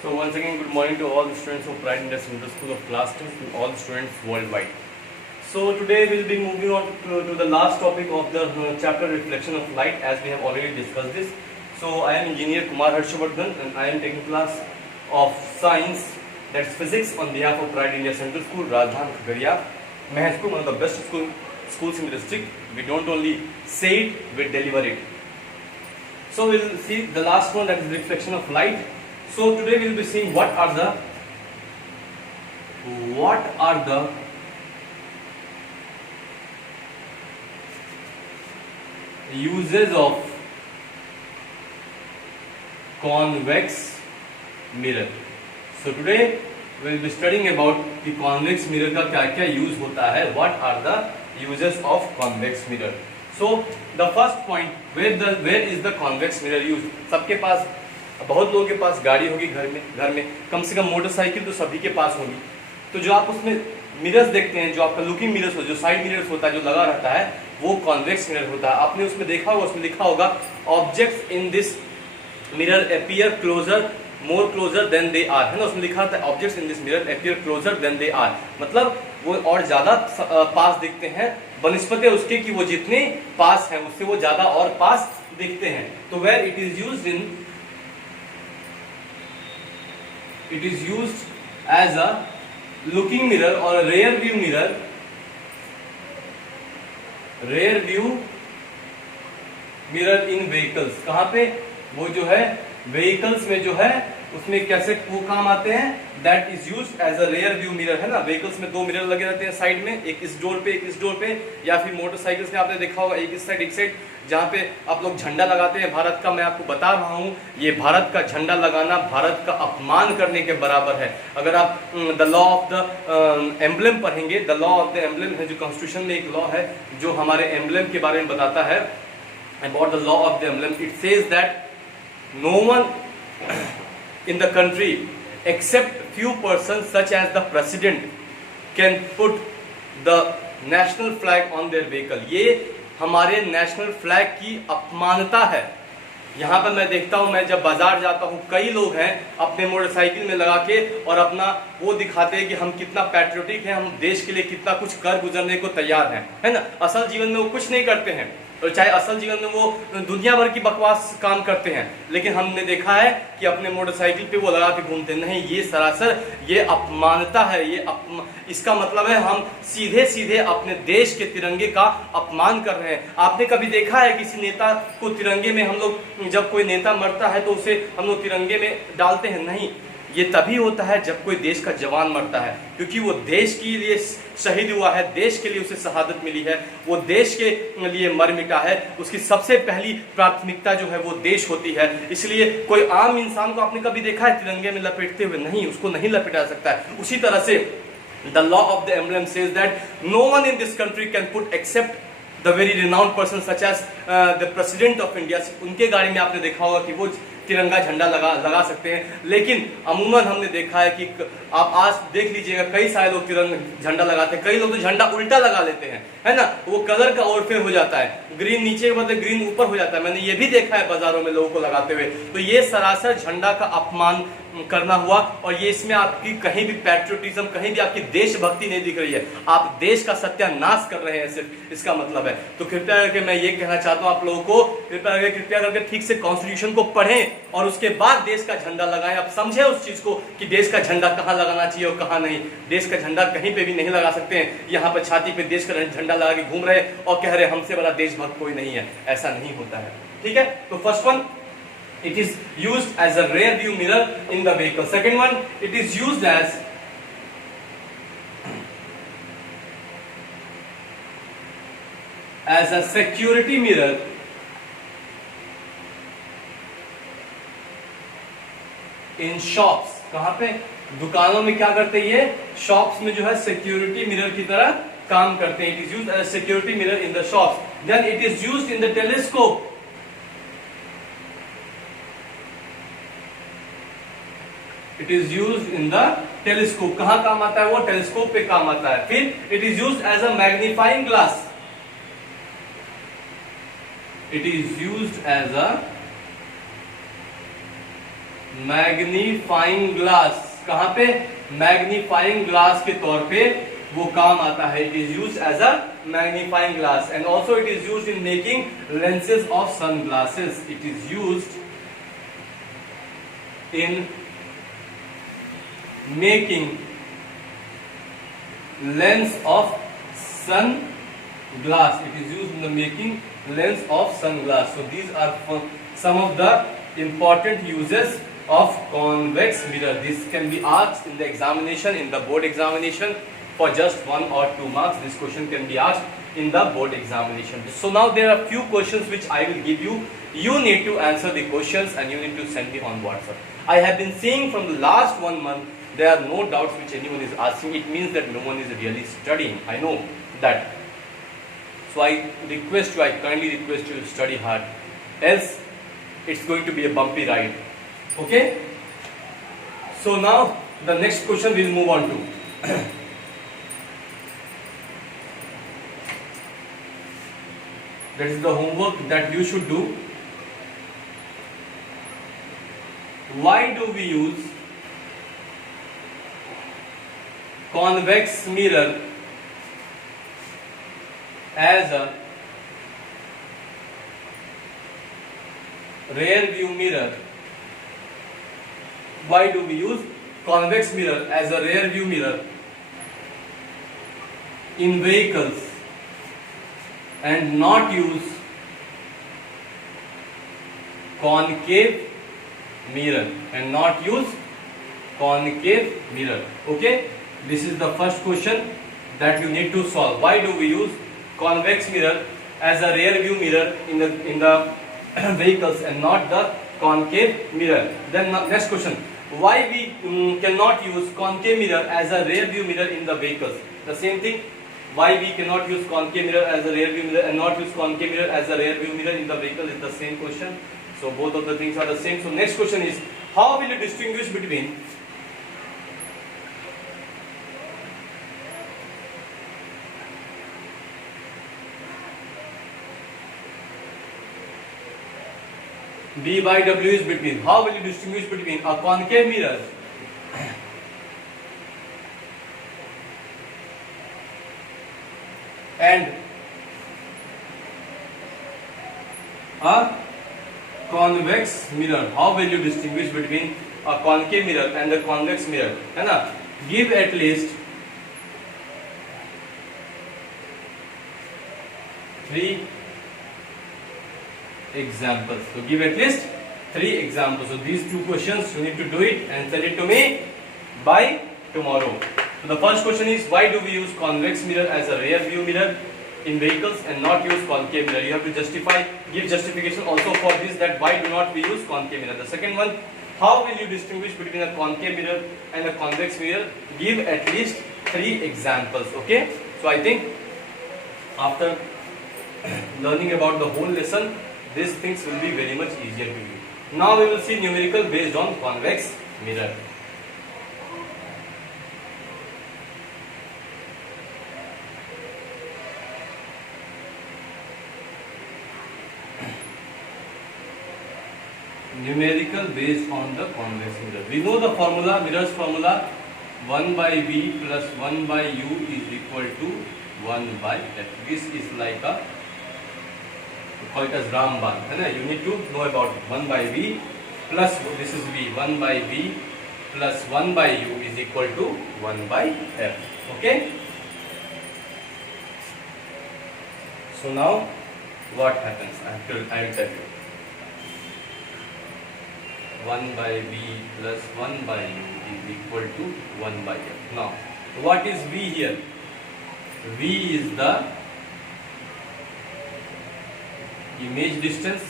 So once again, good morning to all the students of Pride India Central School of Class 2 to all students worldwide. So today we'll be moving on to the last topic of the chapter Reflection of Light, as we have already discussed this. So I am Engineer Kumar Harshavardhan and I am taking class of Science, that's Physics, on behalf of Pride India Central School, Rajdhan Khagaria. Meher School, one of the best schools in the district. We don't only say it, we deliver it. So we'll see the last one, that is Reflection of Light. So today we'll be seeing what are the uses of convex mirror. So today we'll be studying about the convex mirror का क्या क्या use होता है. What are the uses of convex mirror? So the first point, where is the convex mirror used? सबके पास, बहुत लोगों के पास गाड़ी होगी घर में कम से कम मोटरसाइकिल तो सभी के पास होगी. तो जो आप उसमें मिरर्स देखते हैं, जो आपका लुकिंग मिरर्स हो, जो साइड मिरर्स होता है, जो लगा रहता है, वो कॉन्वेक्स मिरर होता है. आपने उसमें देखा होगा, उसमें लिखा होगा objects in this mirror appear closer more closer than they are, है ना. उसमें लिखा था objects in this mirror appear closer than they are, मतलब वो और ज्यादा पास दिखते हैं बनिस्पते उसके कि वो जितने पास हैं उससे वो ज्यादा और पास दिखते हैं. तो where it is used as a looking mirror और rear view mirror in vehicles. कहां पे? वो जो है व्हीकल्स में जो है उसमें कैसे वो काम आते हैं. That is used as a rear view mirror, है ना. व्हीकल्स में दो मिरर लगे रहते हैं साइड में, एक इस डोर पे एक इस डोर पे, या फिर मोटरसाइकिल्स में आपने देखा होगा एक इस साइड एक साइड, जहाँ पे आप लोग झंडा लगाते हैं भारत का. मैं आपको बता रहा हूँ, ये भारत का झंडा लगाना भारत का अपमान करने के बराबर है. अगर आप the law of the emblem पढ़ेंगे, the law of the emblem है जो कॉन्स्टिट्यूशन में एक लॉ है जो हमारे एम्ब्लेम के बारे में बताता है. About the law of the emblem, it says that no one in the country except few persons such as the president can put the national flag on their vehicle. ये हमारे नेशनल फ्लैग की अपमानता है. यहाँ पर मैं देखता हूँ, मैं जब बाजार जाता हूँ, कई लोग हैं अपने मोटरसाइकिल में लगा के और अपना वो दिखाते हैं कि हम कितना पैट्रियोटिक हैं, हम देश के लिए कितना कुछ कर गुजरने को तैयार हैं, है ना. असल जीवन में वो कुछ नहीं करते हैं, और चाहे असल जीवन में वो दुनिया भर की बकवास काम करते हैं, लेकिन हमने देखा है कि अपने मोटरसाइकिल पे वो लगा के घूमते नहीं. ये सरासर ये अपमानता है. इसका मतलब है हम सीधे सीधे अपने देश के तिरंगे का अपमान कर रहे हैं. आपने कभी देखा है किसी नेता को तिरंगे में, हम लोग जब कोई नेता मरता है तो उसे हम लोग तिरंगे में डालते हैं? नहीं. ये तभी होता है जब कोई देश का जवान मरता है, क्योंकि वो देश के लिए शहीद हुआ है, देश के लिए उसे शहादत मिली है, वो देश के लिए मर मिटा है. उसकी सबसे पहली प्राथमिकता जो है वो देश होती है. इसलिए कोई आम इंसान को आपने कभी देखा है तिरंगे में लपेटते हुए? नहीं, उसको नहीं लपेटा सकता है. उसी तरह से the law of the emblem says that no one in this country can put except the very renowned person such as the president of India. उनके गाड़ी में आपने देखा होगा कि वो तिरंगा झंडा लगा सकते हैं, लेकिन अमूमन हमने देखा है कि आप आज देख लीजिएगा कई सारे लोग तिरंगा झंडा लगाते हैं. कई लोग तो झंडा उल्टा लगा लेते हैं, है ना. वो कलर का और फिर हो जाता है, ग्रीन नीचे के बदले ग्रीन ऊपर हो जाता है. मैंने ये भी देखा है बाजारों में लोगों को लगाते हुए. तो ये सरासर झंडा का अपमान करना हुआ, और ये इसमें आपकी कहीं भी पैट्रियोटिज्म, कहीं भी आपकी देशभक्ति नहीं दिख रही है. आप देश का सत्यानाश कर रहे हैं, सिर्फ इसका मतलब है. तो कृपया करके मैं ये कहना चाहता हूँ आप लोगों को, कृपया करके ठीक से कॉन्स्टिट्यूशन को पढ़ें और उसके बाद देश का झंडा लगाएं. आप समझे उस चीज को कि देश का झंडा कहाँ लगाना चाहिए और कहाँ नहीं. देश का झंडा कहीं पे भी नहीं लगा सकते हैं. यहाँ पर छाती पे देश का झंडा लगा के घूम रहे और कह रहे हमसे बड़ा देशभक्त कोई नहीं है. ऐसा नहीं होता है. ठीक है. तो first one, it is used as a rear view mirror in the vehicle. Second one, it is used as a security mirror in shops. कहां पे? दुकानों में क्या करते हैं? ये शॉप्स में जो है सिक्योरिटी मिरर की तरह काम करते हैं. It is used as a security mirror in the shops. Then it is used in the telescope. It is used in the telescope. कहां काम आता है वो? टेलीस्कोप पे काम आता है. फिर it is used as a magnifying glass. It is used as a magnifying glass, कहां पे? मैग्नीफाइंग ग्लास के तौर पे वो काम आता है. It is used as a magnifying glass and also it is used in making lenses of sunglasses. It is used in making lens of sunglass. It is used in the making lens of sunglass. So these are some of the important uses of convex mirror. This can be asked in the examination, in the board examination, for just 1 or 2 marks. This question can be asked in the board examination. So now there are few questions which I will give you. You need to answer the questions and you need to send me on WhatsApp. I have been seeing from the last 1 month there are no doubts which anyone is asking. It means that no one is really studying. I know that. So I request you, I kindly request you to study hard. Else it's going to be a bumpy ride. Okay? So now the next question we'll move on to. That is the homework that you should do. Why do we use convex mirror as a rear view mirror? Why do we use convex mirror as a rear view mirror in vehicles and not use concave mirror and not use concave mirror? Okay, this is the first question that you need to solve. Why do we use convex mirror as a rear view mirror in the vehicles and not the concave mirror? Then next question, why we cannot use concave mirror as a rear view mirror in the vehicles? The same thing. Why we cannot use concave mirror as a rear view mirror and not use concave mirror as a rear view mirror in the vehicle is the same question. So both of the things are the same. So next question is, how will you distinguish between B by W is between. How will you distinguish between a concave mirror and a convex mirror? How will you distinguish between a concave mirror and a convex mirror? है ना? Give at least 3 examples. So give at least 3 examples. So these 2 questions you need to do it and send it to me by tomorrow. So the first question is, why do we use convex mirror as a rear view mirror in vehicles and not use concave mirror? You have to justify, give justification also for this, that why do not we use concave mirror. The second one, how will you distinguish between a concave mirror and a convex mirror? Give at least 3 examples. Okay, so I think after learning about the whole lesson, these things will be very much easier to you. Now we will see numerical based on convex mirror. Numerical based on the convex mirror. We know the formula, mirror's formula, 1 by V plus 1 by U is equal to 1 by F. This is like a, we call it as Ramban. You need to know about it. 1 by V plus, this is V, 1 by V plus 1 by U is equal to 1 by F. Okay? So now what happens? I will tell you. 1 by V plus 1 by U is equal to 1 by F. Now, what is V here? V is the image distance,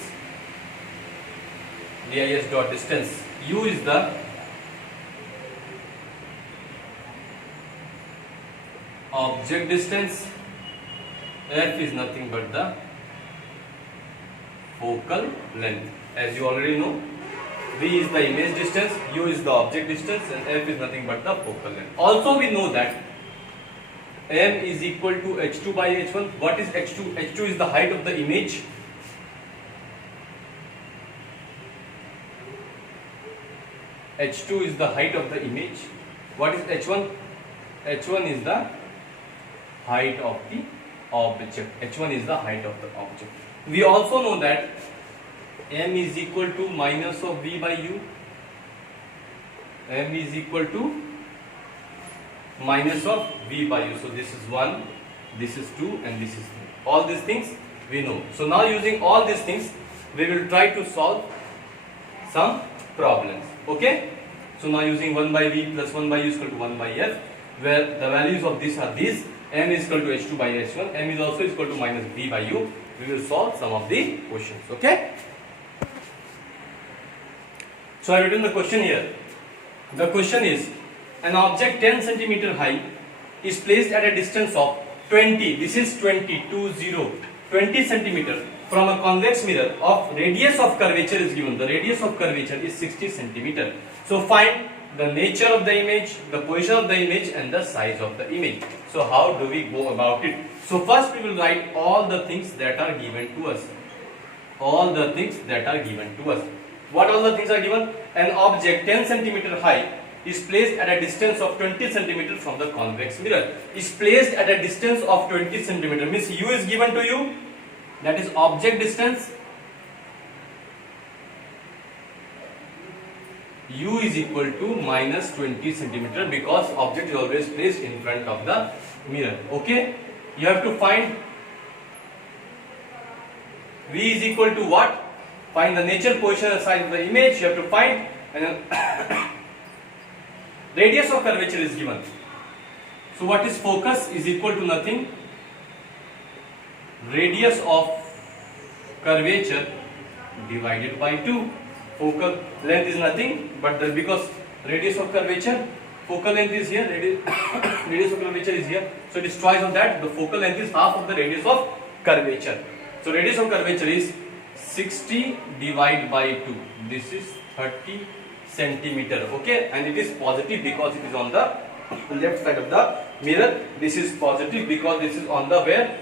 dis dot distance. U is the object distance. F is nothing but the focal length. As you already know, V is the image distance, U is the object distance, and F is nothing but the focal length. Also we know that M is equal to H2 by H1. What is H2? H2 is the height of the image. h2 is the height of the image. What is h1? h1 is the height of the object. h1 is the height of the object. We also know that m is equal to minus of v by u. m is equal to minus of v by u. So this is 1, this is 2, and this is 3. All these things we know. So now using all these things, we will try to solve some problems. Okay? So now using 1 by v plus 1 by u is equal to 1 by f, where the values of these are these. m is equal to h2 by h1. m is also equal to minus v by u. We will solve some of the questions. Okay? So I have written the question here. The question is, an object 10 centimeter high is placed at a distance of 20, this is 20 centimeter from a convex mirror of radius of curvature is given. The radius of curvature is 60 centimeter. So find the nature of the image, the position of the image, and the size of the image. So how do we go about it? So first we will write all the things that are given to us. All the things that are given to us. What all the things are given? An object 10 centimeter high is placed at a distance of 20 centimeter from the convex mirror. Is placed at a distance of 20 centimeter. Means u is given to you. That is object distance. U is equal to minus 20 centimeter because object is always placed in front of the mirror. Okay? You have to find V is equal to what? Find the nature, position, and size of the image. You have to find, and then radius of curvature is given. So what is focus is equal to nothing. Radius of curvature divided by 2. Focal length is nothing, but because radius of curvature, focal length is here, radius of curvature is here. So it is twice of that. The focal length is half of the radius of curvature. So radius of curvature is 60 divided by 2. This is 30 centimeter. Okay, and it is positive because it is on the left side of the mirror. This is positive because this is on the where?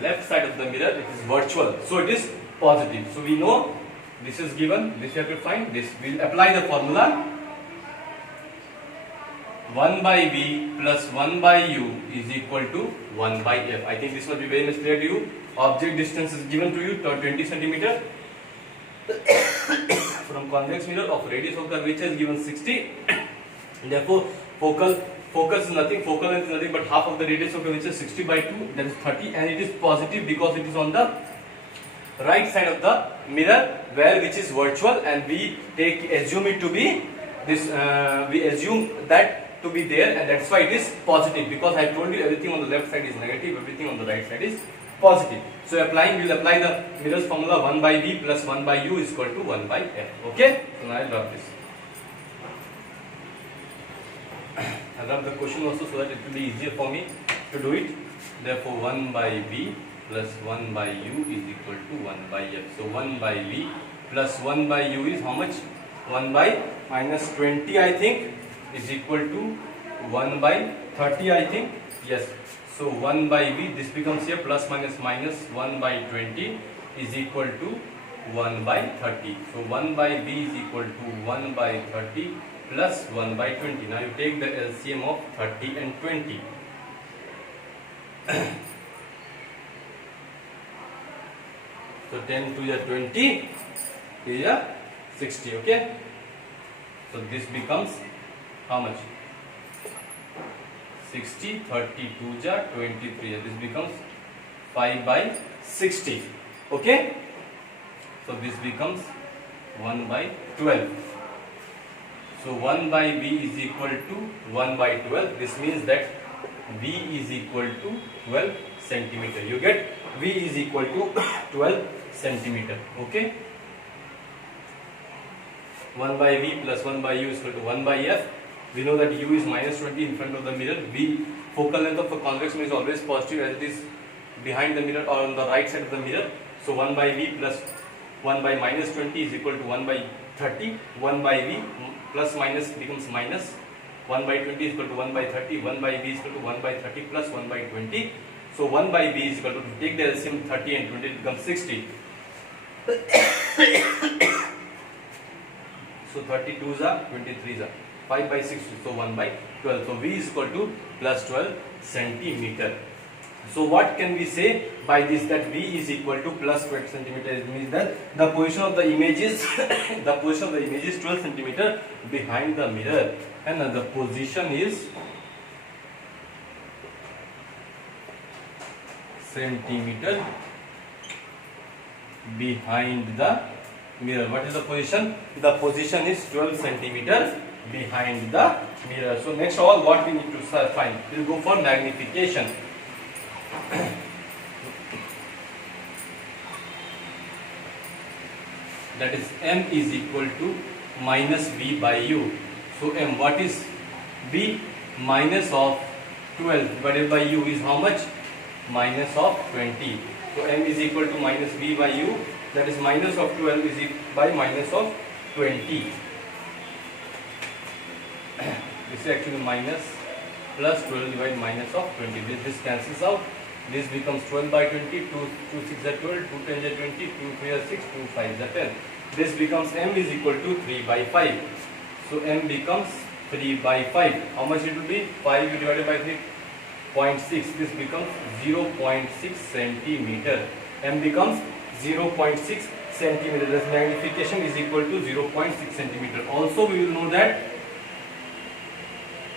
Left side of the mirror. It is virtual. So it is positive. So we know this is given. This you have to find. This we will apply the formula. 1 by v plus 1 by u is equal to 1 by f. I think this must be very much clear to you. Object distance is given to you 20 centimeter from convex mirror of radius of curvature is given 60. Therefore, focus is nothing, focal length is nothing but half of the radius of curvature 60 by 2, that is 30, and it is positive because it is on the right side of the mirror where which is virtual, and we assume it to be this. We assume that to be there, and that's why it is positive because I told you everything on the left side is negative, everything on the right side is positive. So we will apply the mirror's formula 1 by v plus 1 by u is equal to 1 by f. Okay? So now I'll rub this. I'll rub the question also so that it will be easier for me to do it. Therefore 1 by v plus 1 by u is equal to 1 by f. So 1 by v plus 1 by u is how much? 1 by minus 20 I think is equal to 1 by 30 I think. Yes. So 1 by v, this becomes here plus minus minus 1 by 20 is equal to 1 by 30. So 1 by v is equal to 1 by 30 plus 1 by 20. Now you take the LCM of 30 and 20. So 10 to the 20 is a 60. Okay. So this becomes how much? 60, 32 ja 23. This becomes 5 by 60. Okay. So this becomes 1 by 12. So 1 by v is equal to 1 by 12. This means that v is equal to 12 centimeter. You get v is equal to 12 centimeter. Okay. 1 by v plus 1 by u is equal to 1 by f. We know that u is minus 20 in front of the mirror. V, focal length of a convex mirror is always positive as it is behind the mirror or on the right side of the mirror. So 1 by v plus 1 by minus 20 is equal to 1 by 30. 1 by v plus minus becomes minus. 1 by 20 is equal to 1 by 30. 1 by v is equal to 1 by 30 plus 1 by 20. So 1 by v is equal to, take the LCM 30 and 20, it becomes 60. So 32 is 23 is 5 by 6, so 1 by 12. So V is equal to plus 12 centimeter. So what can we say by this, that V is equal to plus 12 centimeter? It means that the position of the image is the position of the image is 12 centimeter behind the mirror, and the position is centimeter behind the mirror. What is the position? The position is 12 centimeter behind the mirror. So next of all, what we need to find? We'll go for magnification. That is M is equal to minus V by U. So M, what is V? Minus of 12 divided by U is how much? Minus of 20. So M is equal to minus V by U, that is minus of 12 is by minus of 20. This is actually minus plus 12 divided minus of 20. This cancels out. This becomes 12 by 20, 2 6 are 12, 2 10 are 20, 2 3 are 6, 2 5 are 10. This becomes M is equal to 3 by 5. So M becomes 3 by 5. How much it will be? 5 divided by 3.6. This becomes 0.6 centimeter. M becomes 0.6 centimeter. This magnification is equal to 0.6 centimeter. Also we will know that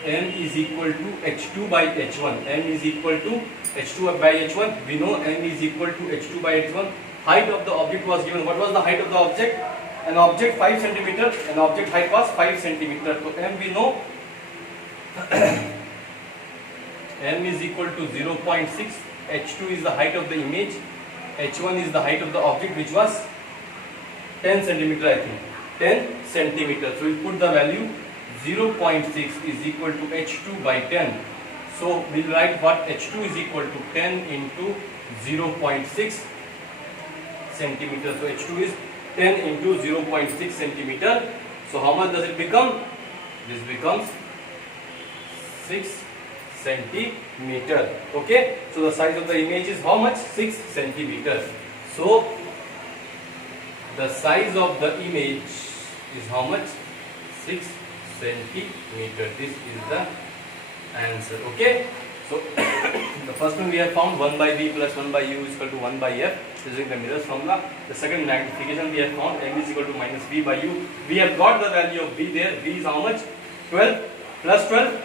M is equal to H2 by H1. M is equal to H2 by H1. We know M is equal to H2 by H1. Height of the object was given. What was the height of the object? An object 5 centimeter. An object height was 5 centimeter. So M we know M is equal to 0.6. H2 is the height of the image. H1 is the height of the object, which was 10 centimeter, I think. 10 centimeter. So we put the value 0.6 is equal to H2 by 10. So we'll write what H2 is equal to 10 into 0.6 centimeter. So H2 is 10 into 0.6 centimeter. So how much does it become? This becomes 6 centimeter. Okay. So the size of the image is how much? 6 centimeter. So the size of the image is how much? 6 centimeter. This is the answer. Okay. So the first one we have found 1 by V plus 1 by U is equal to 1 by F using the mirror's formula. The second magnification we have found M is equal to minus V by U. We have got the value of V there. V is how much? 12 plus 12.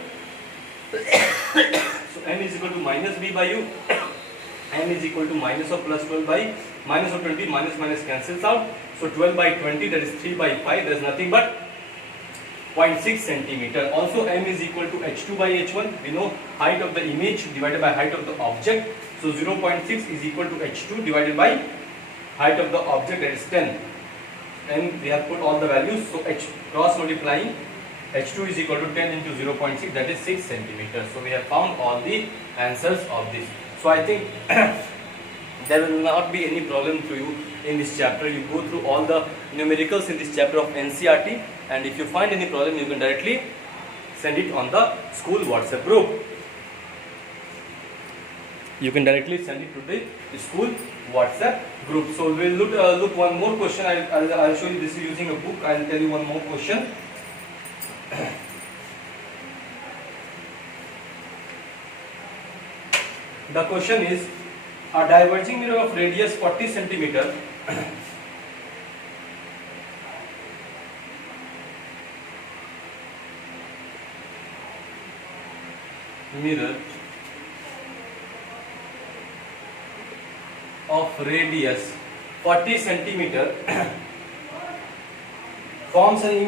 So M is equal to minus V by U. M is equal to minus of plus 12 by minus of 20. Minus minus cancels out. So 12 by 20, that is 3 by 5. There is nothing but 0.6 centimeter. Also M is equal to H2 by H1. We know height of the image divided by height of the object. So 0.6 is equal to H2 divided by height of the object, that is 10. And we have put all the values. So H cross multiplying, H2 is equal to 10 into 0.6, that is 6 centimeters. So we have found all the answers of this. So I think there will not be any problem to you in this chapter. You go through all the numericals in this chapter of NCERT, and if you find any problem, you can directly send it on the school WhatsApp group. You can directly send it to the school WhatsApp group. So we'll look one more question. I'll show you this using a book. I'll tell you one more question. The question is, a diverging mirror of radius 40 centimeter mirror of radius 40 centimeter forms an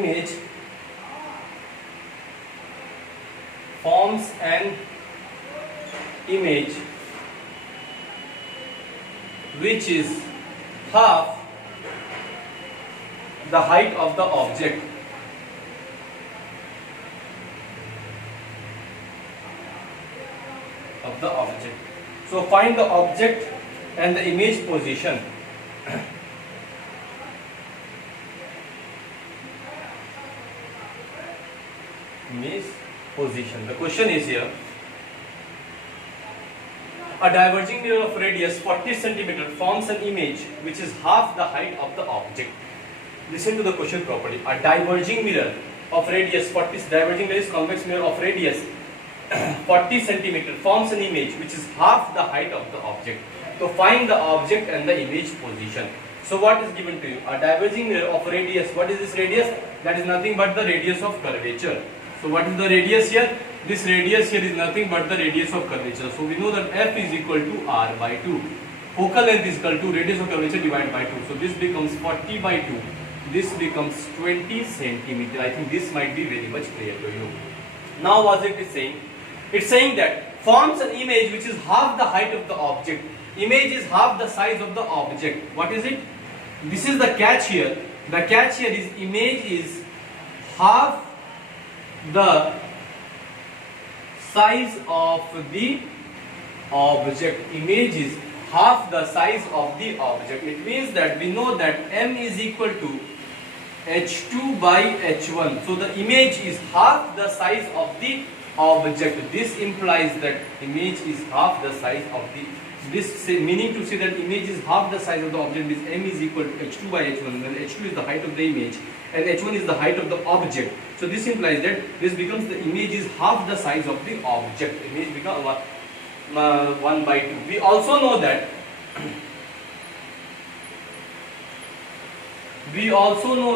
image which is half the height of the object. So find the object and the image position. Image position. The question is here. A diverging mirror of radius 40 centimeter forms an image which is half the height of the object. Listen to the question properly. A diverging mirror of radius 40, diverging mirror is convex mirror of radius 40 centimeter forms an image which is half the height of the object. So find the object and the image position. So what is given to you? A diverging mirror of radius. What is this radius? That is nothing but the radius of curvature. So what is the radius here? This radius here is nothing but the radius of curvature. So we know that f is equal to r by 2. Focal length is equal to radius of curvature divided by 2. So this becomes 40 by 2. This becomes 20 centimeter. I think this might be very much clear to you. Now what it is saying? It's saying that forms an image which is half the height of the object. Image is half the size of the object. What is it? This is the catch here. The catch here is image is half the size of the object. Image is half the size of the object. It means that we know that m is equal to h2 by h1. So the image is half the size of the object. This implies that image is half the size of the, meaning to say that image is half the size of the object is m is equal to h2 by h1, when h2 is the height of the image and h1 is the height of the object. So this implies that this becomes the image is half the size of the object. Image becomes 1 by 2. We also know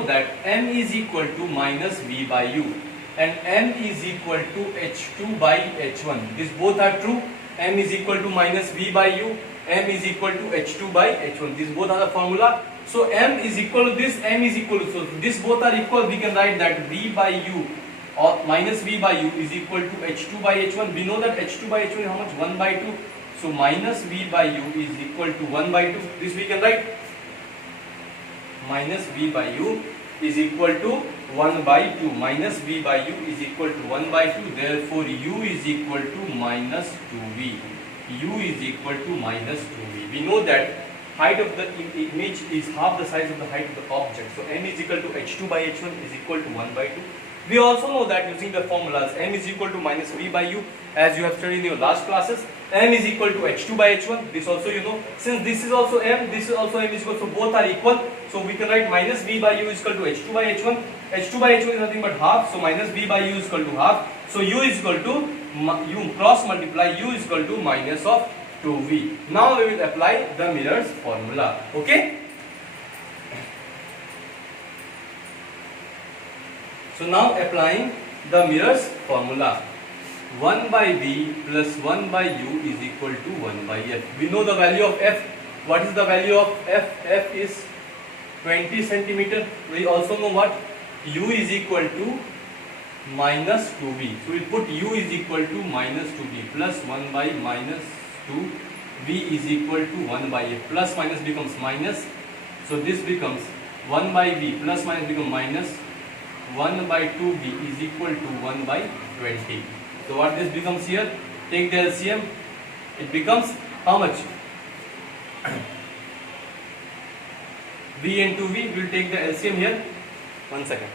that m is equal to minus v by u and m is equal to h2 by h1. These both are true. M is equal to minus v by u, m is equal to h2 by h1. These both are the formula. So m is equal to this, m is equal to, so this both are equal. We can write that v by u or minus v by u is equal to h2 by h1. We know that h2 by h1 is how much? 1 by 2. So minus v by u is equal to 1 by 2. This we can write. Minus v by u is equal to 1 by 2. Minus v by u is equal to 1 by 2. Therefore u is equal to minus 2v. U is equal to minus 2v. We know that height of the image is half the size of the height of the object. So m is equal to h2 by h1 is equal to 1 by 2. We also know that using the formulas, m is equal to minus v by u, as you have studied in your last classes. M is equal to h2 by h1. This also you know. Since this is also m, this is also m is equal, so both are equal. So we can write minus v by u is equal to h2 by h1. h2 by h1 is nothing but half. So minus v by u is equal to half. So u is equal to, you cross multiply, u is equal to minus of 2v. Now we will apply the mirror's formula. Okay. So now applying the mirror's formula. 1 by v plus 1 by u is equal to 1 by f. We know the value of f. What is the value of f? F is 20 centimeter. We also know what? U is equal to minus 2v. So we put u is equal to minus 2v plus 1 by minus 2. V is equal to 1 by f. Plus minus becomes minus. So this becomes 1 by v plus minus becomes minus 1 by 2v is equal to 1 by 20. So what this becomes here? Take the LCM. It becomes how much? V into v. We will take the LCM here. 1 second.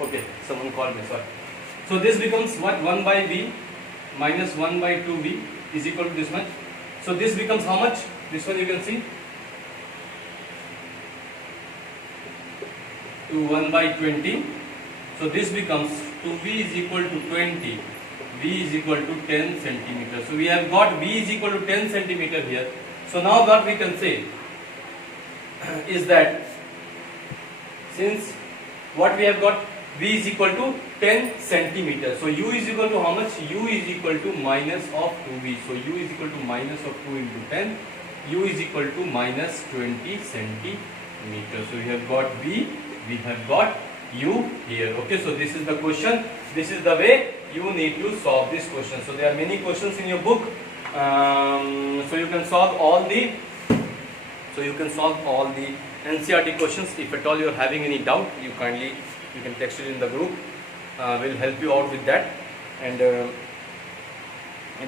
Okay, someone called me, sorry. So this becomes what? 1 by v minus 1 by 2v is equal to this much. So this becomes how much? This one you can see. To 1 by 20. So this becomes 2v is equal to 20. V is equal to 10 centimeter. So we have got v is equal to 10 centimeter here. So now what we can say is that since what we have got, v is equal to 10 centimeter. So u is equal to how much? U is equal to minus of 2v. So u is equal to minus of 2 into 10. U is equal to minus 20 centimeter. So we have got v, we have got u here. Okay, so this is the question. This is the way you need to solve this question. So there are many questions in your book. So you can solve all the NCERT questions. If at all you are having any doubt, you can text it in the group. We'll help you out with that. And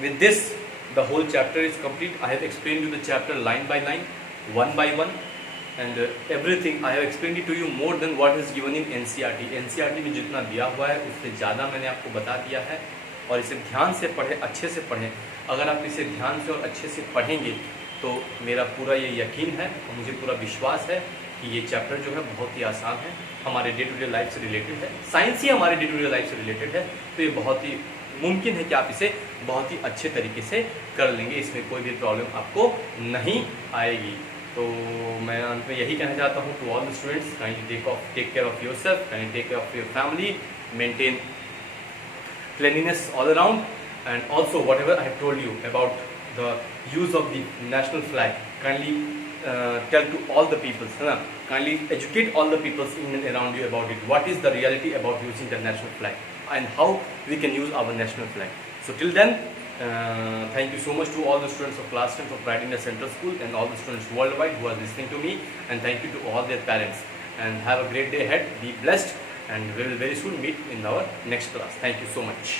with this, the whole chapter is complete. I have explained you the chapter line by line, one by one, and everything I have explained it to you more than what is given in NCERT. NCERT में जितना दिया हुआ है उससे ज़्यादा मैंने आपको बता दिया है, और इसे ध्यान से पढ़ें, अच्छे से पढ़ें. अगर आप इसे ध्यान से और अच्छे से पढ़ेंगे तो मेरा पूरा ये यकीन है और मुझे पूरा विश्वास है कि ये चैप्टर जो है बहुत ही आसान है, हमारे डे टू डे लाइफ से रिलेटेड है, साइंस ही हमारे डे टू डे लाइफ से रिलेटेड है, तो ये बहुत ही मुमकिन है कि आप इसे बहुत ही अच्छे तरीके से कर लेंगे, इसमें कोई भी प्रॉब्लम आपको नहीं आएगी। तो मैं अंत में यही कहना चाहता हूँ to all the students, kindly take care of yourself, kindly take care of your family, maintain cleanliness all around, and also whatever I have told you about the use of the national flag, kindly tell to all the peoples, kindly educate all the peoples in and around you about it, what is the reality about using the national flag and how we can use our national flag. So till then, thank you so much to all the students of class 10 of Pride India Central School and all the students worldwide who are listening to me, and thank you to all their parents, and have a great day ahead. Be blessed, and we will very soon meet in our next class. Thank you so much.